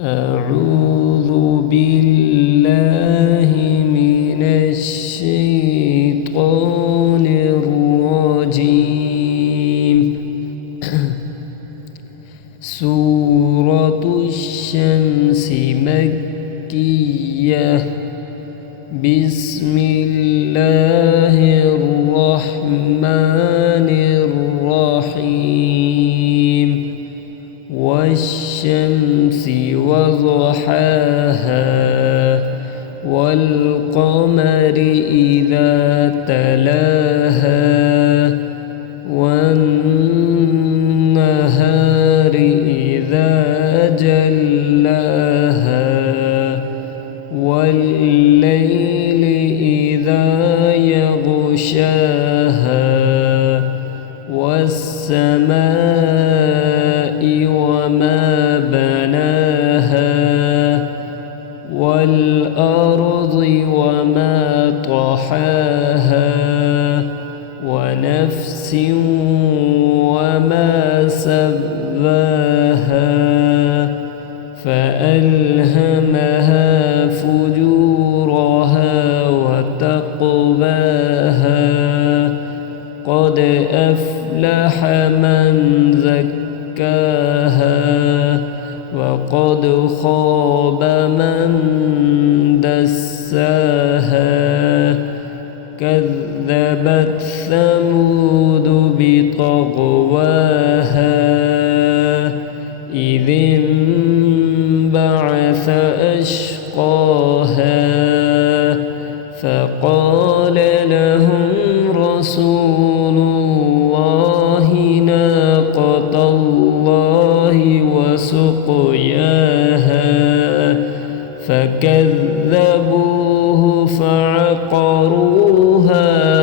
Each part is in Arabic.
أعوذ بالله من الشيطان الرجيم. سورة الشمس مكية. بسم الله الرحمن الرحيم. والشمس وضحاها والقمر إذا تلاها والنهار إذا جلاها والليل إذا يغشاها والسماء وما بناها والأرض وما طحاها ونفس وما سواها فألهمها فجورها وتقواها. قد أفلح من زكاها وقد خاب من دساها. كذبت ثمود بطغواها إذ انبعث أشقاها فقال لهم رسول الله ناقة الله وسقياها فكذبوه فعقروها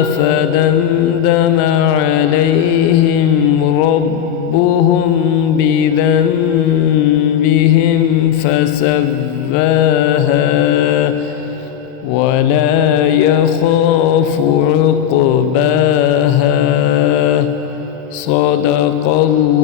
فدمدم عليهم ربهم بذنبهم فسواها ولا يخاف عقباها. صدق الله.